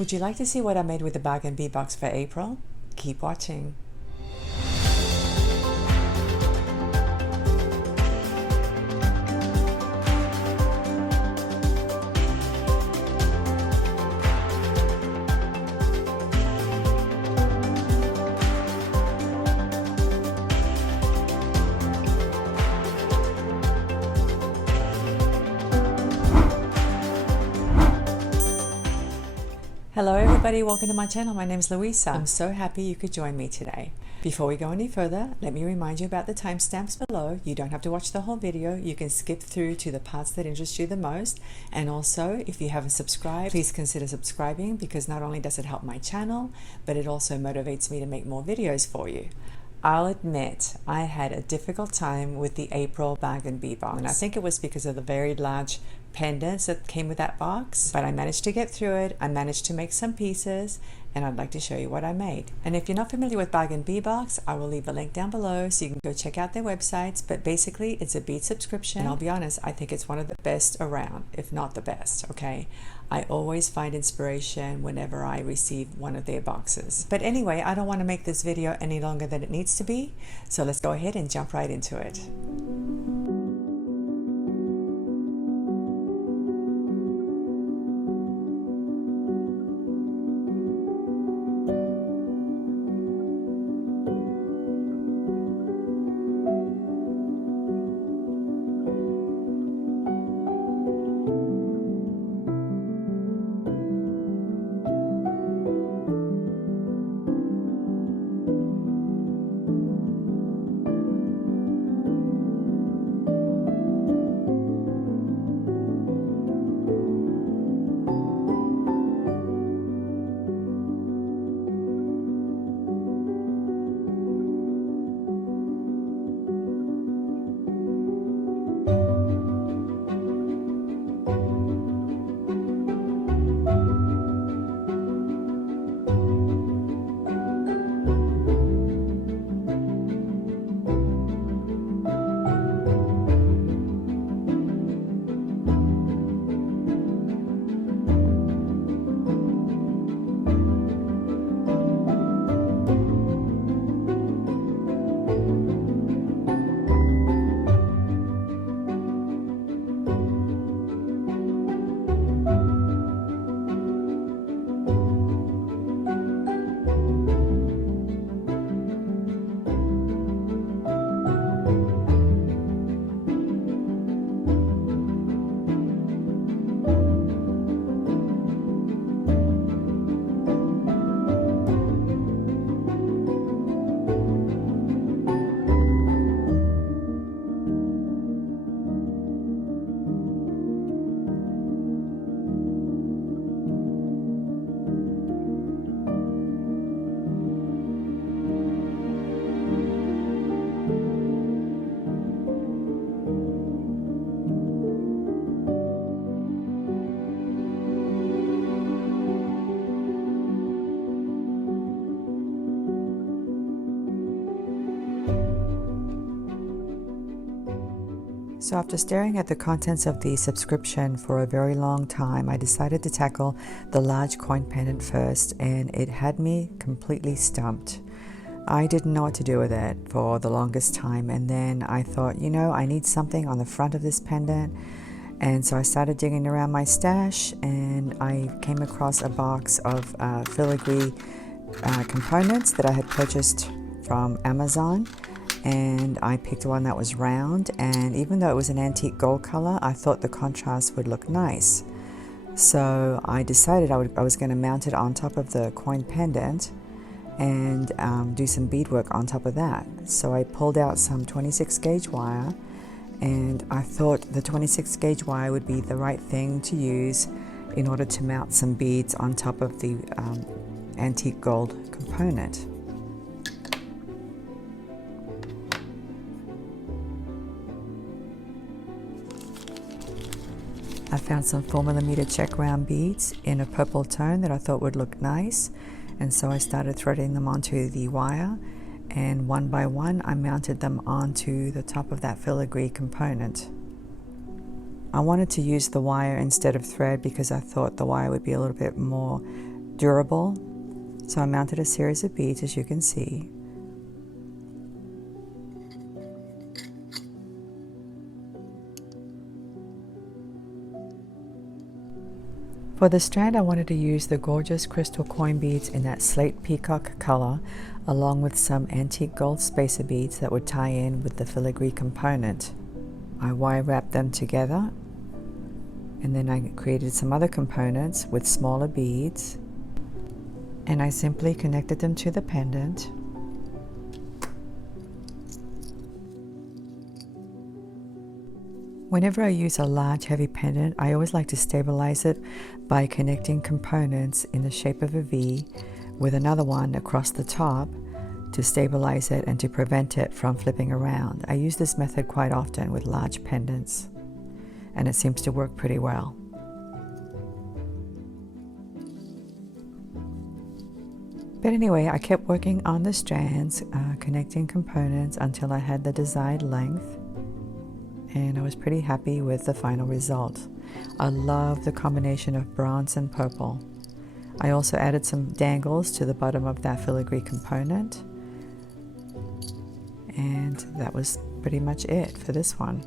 Would you like to see what I made with the bag and bead box for April? Keep watching. Hello everybody, welcome to my channel. My name is Luisa. I'm so happy you could join me today. Before we go any further, let me remind you about the timestamps below. You don't have to watch the whole video. You can skip through to the parts that interest you the most. And also, if you haven't subscribed, please consider subscribing because not only does it help my channel, but it also motivates me to make more videos for you. I'll admit I had a difficult time with the April bag and bead box, and I think it was because of the very large pendants that came with that box, but I managed to get through it. I managed to make some pieces, and I'd like to show you what I made. And if you're not familiar with bag and bead box, I will leave a link down below so you can go check out their websites. But basically it's a bead subscription, and I'll be honest, I think it's one of the best around, if not the best. Okay, I always find inspiration whenever I receive one of their boxes. But anyway, I don't want to make this video any longer than it needs to be, so let's go ahead and jump right into it. So after staring at the contents of the subscription for a very long time, I decided to tackle the large coin pendant first, and it had me completely stumped. I didn't know what to do with it for the longest time, and then I thought, you know, I need something on the front of this pendant. And so I started digging around my stash, and I came across a box of filigree components that I had purchased from Amazon. And I picked one that was round, and even though it was an antique gold color, I thought the contrast would look nice. So I decided I was going to mount it on top of the coin pendant and do some beadwork on top of that. So I pulled out some 26 gauge wire, and I thought the 26 gauge wire would be the right thing to use in order to mount some beads on top of the antique gold component. I found some 4mm check round beads in a purple tone that I thought would look nice, and so I started threading them onto the wire, and one by one I mounted them onto the top of that filigree component. I wanted to use the wire instead of thread because I thought the wire would be a little bit more durable. So I mounted a series of beads, as you can see. For the strand, I wanted to use the gorgeous crystal coin beads in that slate peacock color, along with some antique gold spacer beads that would tie in with the filigree component. I wire wrapped them together, and then I created some other components with smaller beads, and I simply connected them to the pendant. Whenever I use a large heavy pendant, I always like to stabilize it by connecting components in the shape of a V with another one across the top to stabilize it and to prevent it from flipping around. I use this method quite often with large pendants, and it seems to work pretty well. But anyway, I kept working on the strands, connecting components until I had the desired length, and I was pretty happy with the final result. I love the combination of bronze and purple. I also added some dangles to the bottom of that filigree component, and that was pretty much it for this one.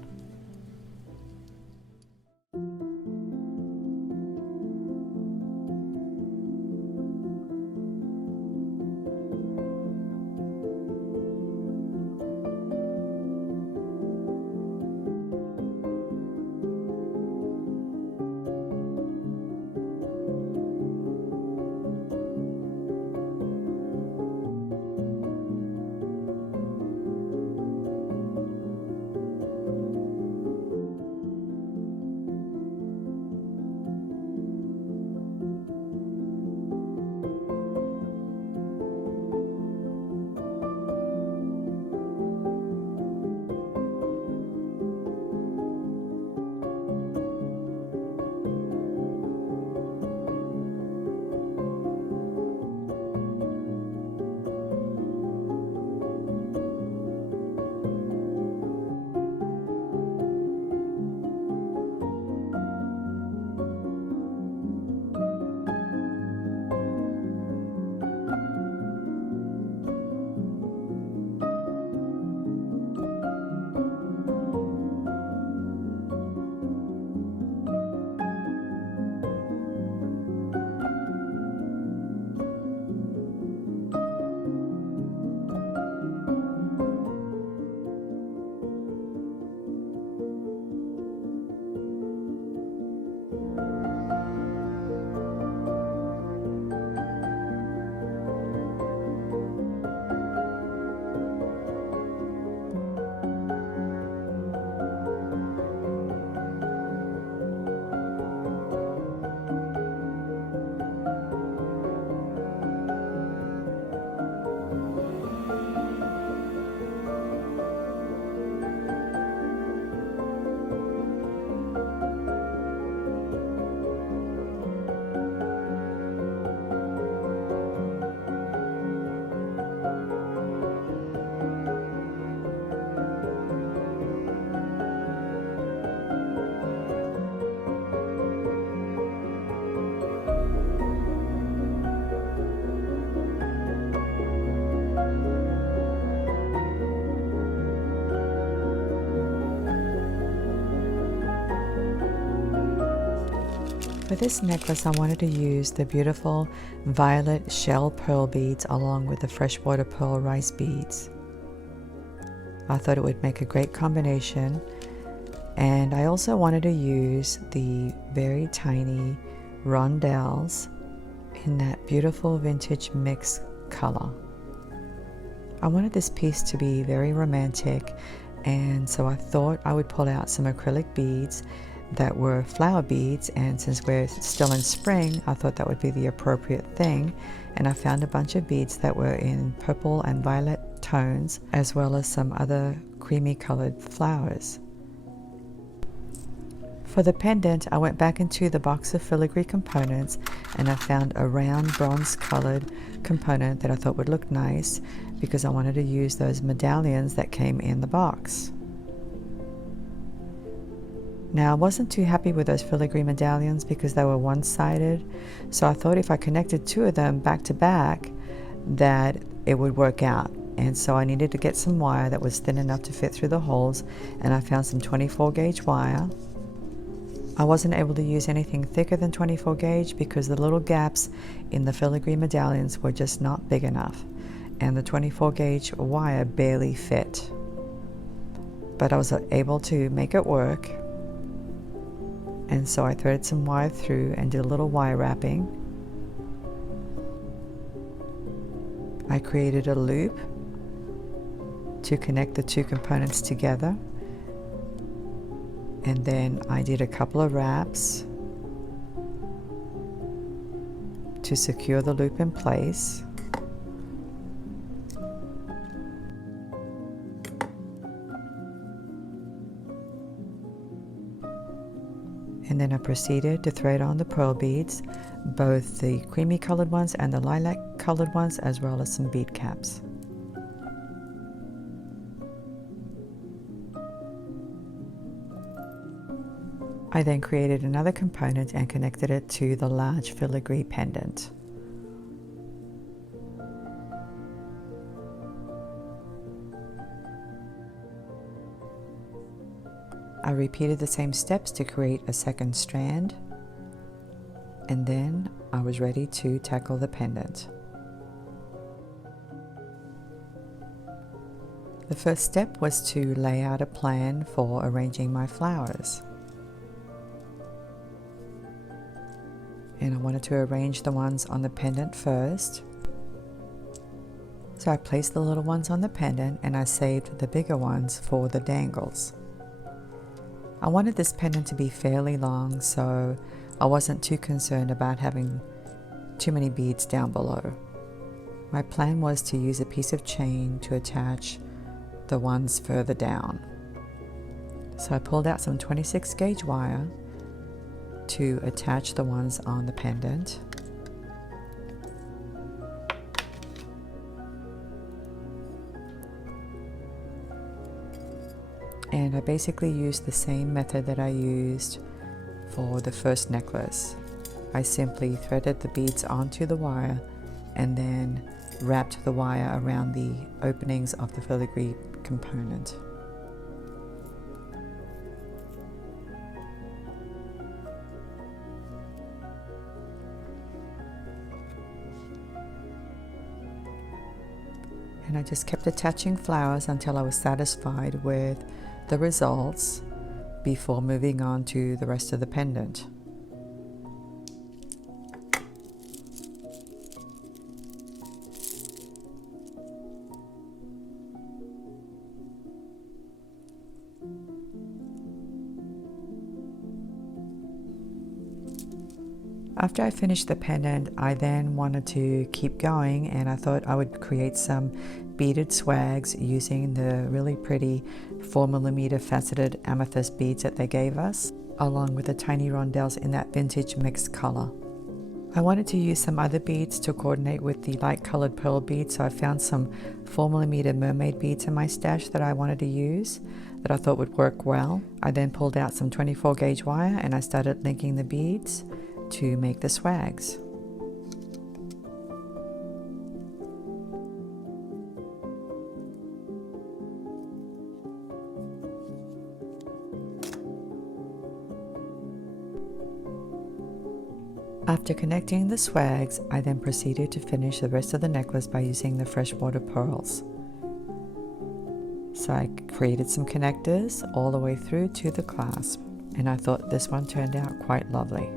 For this necklace, I wanted to use the beautiful violet shell pearl beads along with the freshwater pearl rice beads. I thought it would make a great combination, and I also wanted to use the very tiny rondelles in that beautiful vintage mix color. I wanted this piece to be very romantic, and so I thought I would pull out some acrylic beads that were flower beads, and since we're still in spring, I thought that would be the appropriate thing, and I found a bunch of beads that were in purple and violet tones, as well as some other creamy colored flowers. For the pendant, I went back into the box of filigree components, and I found a round bronze colored component that I thought would look nice because I wanted to use those medallions that came in the box. Now, I wasn't too happy with those filigree medallions because they were one-sided, so I thought if I connected two of them back to back that it would work out. And so I needed to get some wire that was thin enough to fit through the holes, and I found some 24 gauge wire. I wasn't able to use anything thicker than 24 gauge because the little gaps in the filigree medallions were just not big enough, and the 24 gauge wire barely fit. But I was able to make it work, and so I threaded some wire through and did a little wire wrapping. I created a loop to connect the two components together, and then I did a couple of wraps to secure the loop in place. And then I proceeded to thread on the pearl beads, both the creamy colored ones and the lilac colored ones, as well as some bead caps. I then created another component and connected it to the large filigree pendant. I repeated the same steps to create a second strand, and then I was ready to tackle the pendant. The first step was to lay out a plan for arranging my flowers. And I wanted to arrange the ones on the pendant first. So I placed the little ones on the pendant and I saved the bigger ones for the dangles. I wanted this pendant to be fairly long, so I wasn't too concerned about having too many beads down below. My plan was to use a piece of chain to attach the ones further down. So I pulled out some 26 gauge wire to attach the ones on the pendant. And I basically used the same method that I used for the first necklace. I simply threaded the beads onto the wire and then wrapped the wire around the openings of the filigree component. And I just kept attaching flowers until I was satisfied with the results before moving on to the rest of the pendant. After I finished the pendant, I then wanted to keep going, and I thought I would create some beaded swags using the really pretty 4mm faceted amethyst beads that they gave us, along with the tiny rondelles in that vintage mixed color. I wanted to use some other beads to coordinate with the light colored pearl beads, so I found some 4mm mermaid beads in my stash that I wanted to use that I thought would work well. I then pulled out some 24 gauge wire and I started linking the beads to make the swags. After connecting the swags, I then proceeded to finish the rest of the necklace by using the freshwater pearls. So I created some connectors all the way through to the clasp, and I thought this one turned out quite lovely.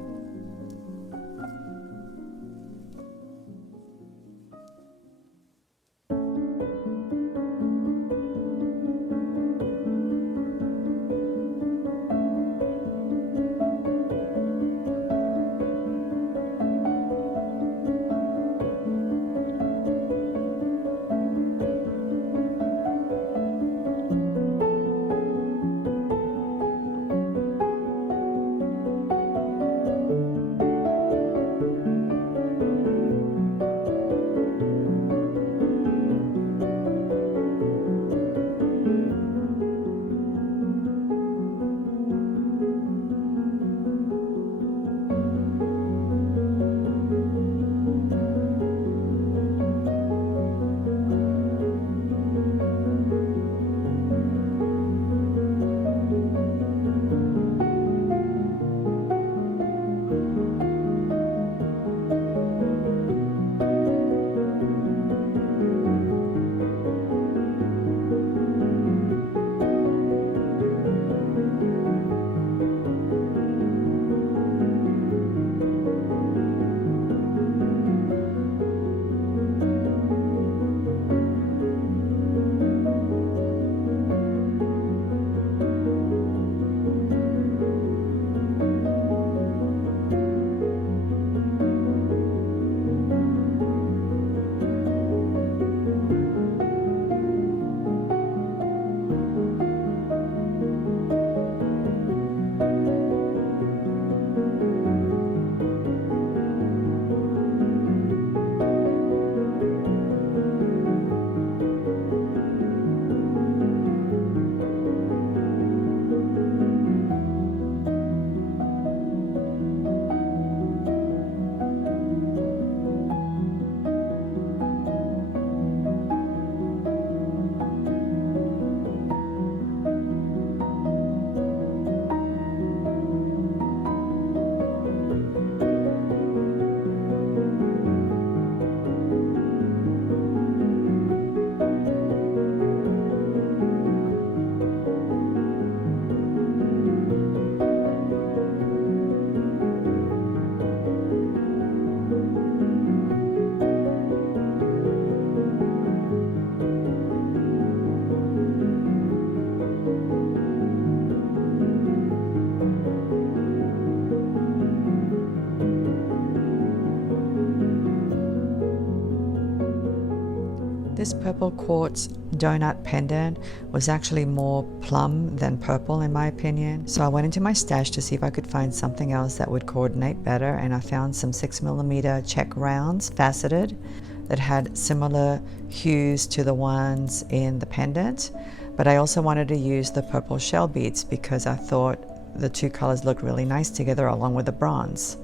this purple quartz donut pendant was actually more plum than purple in my opinion. So I went into my stash to see if I could find something else that would coordinate better, and I found some 6mm check rounds, faceted, that had similar hues to the ones in the pendant. But I also wanted to use the purple shell beads because I thought the two colors looked really nice together along with the bronze.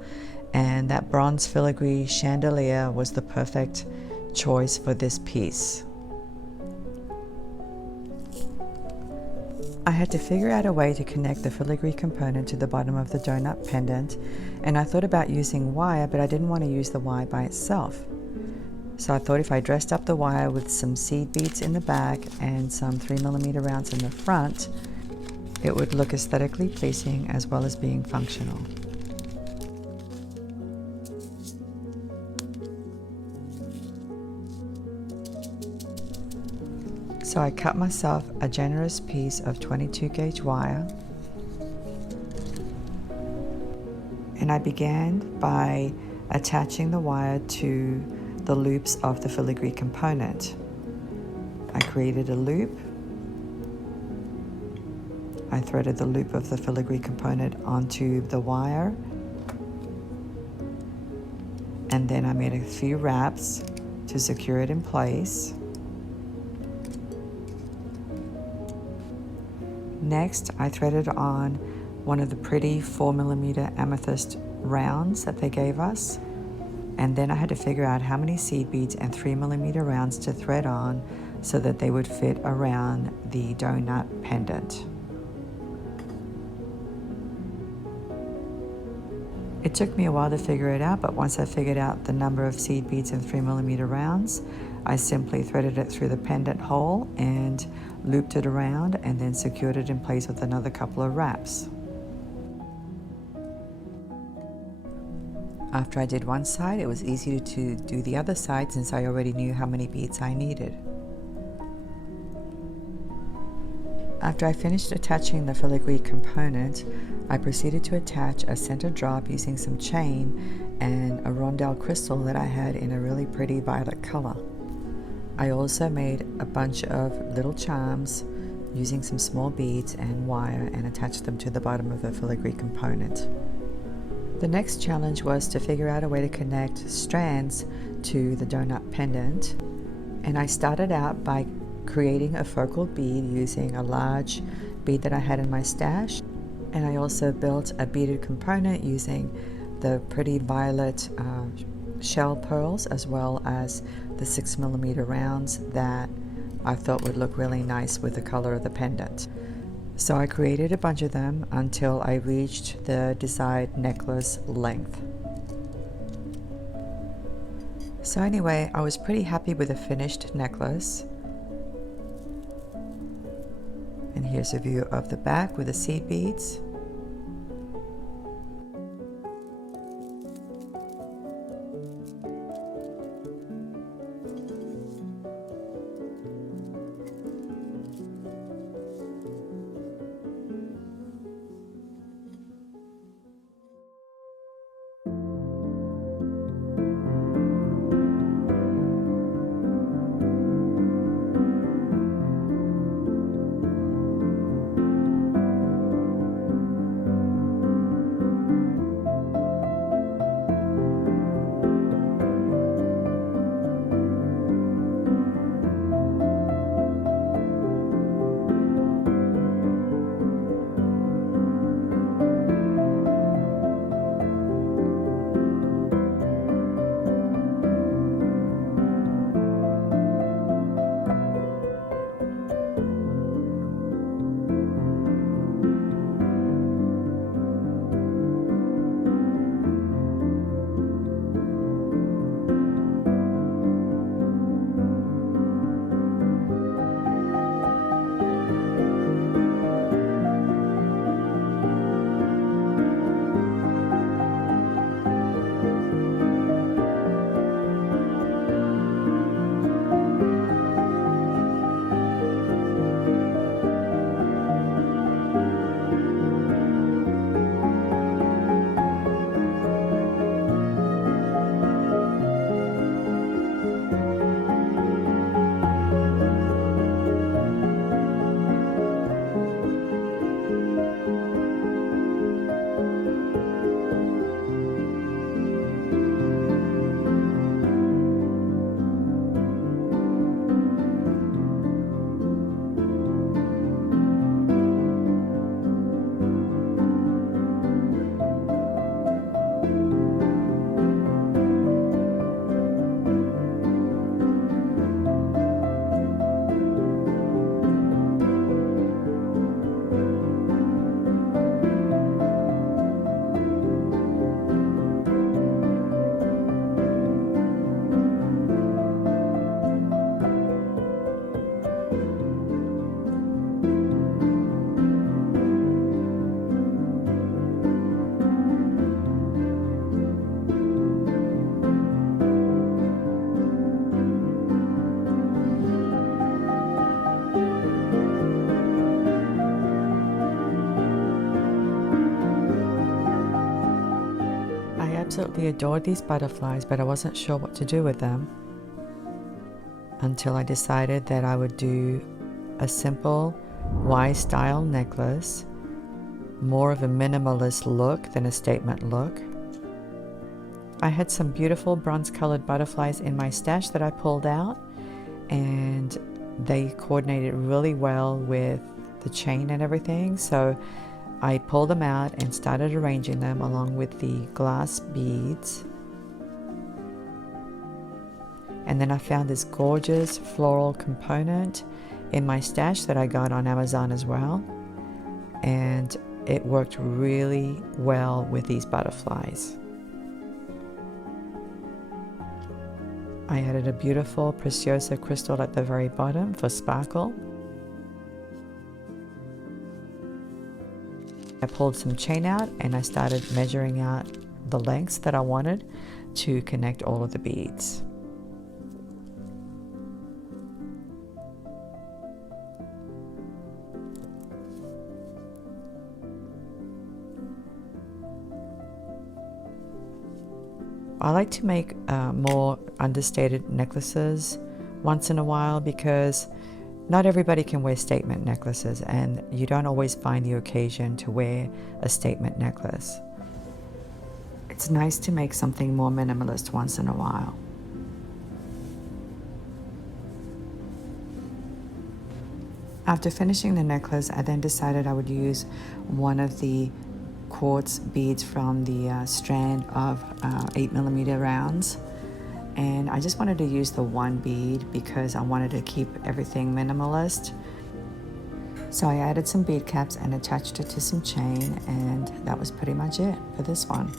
And that bronze filigree chandelier was the perfect choice for this piece. I had to figure out a way to connect the filigree component to the bottom of the donut pendant, and I thought about using wire, but I didn't want to use the wire by itself. So I thought if I dressed up the wire with some seed beads in the back and some 3mm rounds in the front, it would look aesthetically pleasing as well as being functional. So I cut myself a generous piece of 22 gauge wire, and I began by attaching the wire to the loops of the filigree component. I created a loop. I threaded the loop of the filigree component onto the wire, and then I made a few wraps to secure it in place. Next, I threaded on one of the pretty 4mm amethyst rounds that they gave us, and then I had to figure out how many seed beads and 3mm rounds to thread on so that they would fit around the donut pendant. It took me a while to figure it out, but once I figured out the number of seed beads and 3mm rounds, I simply threaded it through the pendant hole and looped it around and then secured it in place with another couple of wraps. After I did one side, it was easy to do the other side since I already knew how many beads I needed. After I finished attaching the filigree component, I proceeded to attach a center drop using some chain and a rondelle crystal that I had in a really pretty violet color. I also made a bunch of little charms using some small beads and wire and attached them to the bottom of the filigree component. The next challenge was to figure out a way to connect strands to the donut pendant, and I started out by creating a focal bead using a large bead that I had in my stash, and I also built a beaded component using the pretty violet shell pearls as well as the 6mm rounds that I thought would look really nice with the color of the pendant. So I created a bunch of them until I reached the desired necklace length. So anyway, I was pretty happy with the finished necklace. And here's a view of the back with the seed beads. absolutely adored these butterflies, but I wasn't sure what to do with them until I decided that I would do a simple Y-style necklace, more of a minimalist look than a statement look. I had some beautiful bronze-colored butterflies in my stash that I pulled out, and they coordinated really well with the chain and everything, so I pulled them out and started arranging them along with the glass beads. And then I found this gorgeous floral component in my stash that I got on Amazon as well, and it worked really well with these butterflies. I added a beautiful preciosa crystal at the very bottom for sparkle. I pulled some chain out and I started measuring out the lengths that I wanted to connect all of the beads. I like to make more understated necklaces once in a while because not everybody can wear statement necklaces, and you don't always find the occasion to wear a statement necklace. It's nice to make something more minimalist once in a while. After finishing the necklace, I then decided I would use one of the quartz beads from the strand of 8mm rounds, and I just wanted to use the one bead because I wanted to keep everything minimalist. So I added some bead caps and attached it to some chain, and that was pretty much it for this one.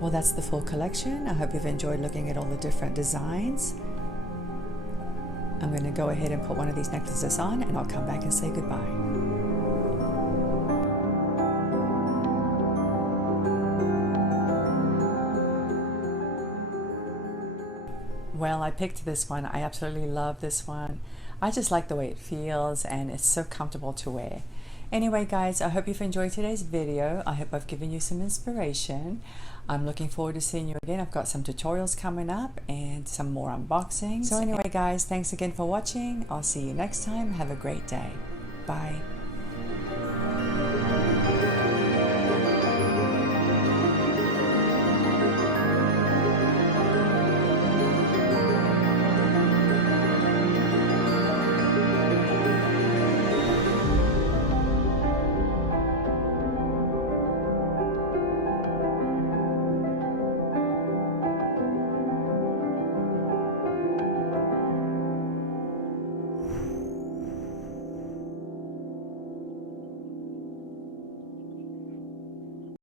Well, that's the full collection. I hope you've enjoyed looking at all the different designs. I'm going to go ahead and put one of these necklaces on, and I'll come back and say goodbye. Well, I picked this one. I absolutely love this one. I just like the way it feels, and it's so comfortable to wear. Anyway, guys, I hope you've enjoyed today's video. I hope I've given you some inspiration. I'm looking forward to seeing you again. I've got some tutorials coming up and some more unboxings. So anyway, guys, thanks again for watching. I'll see you next time. Have a great day. Bye.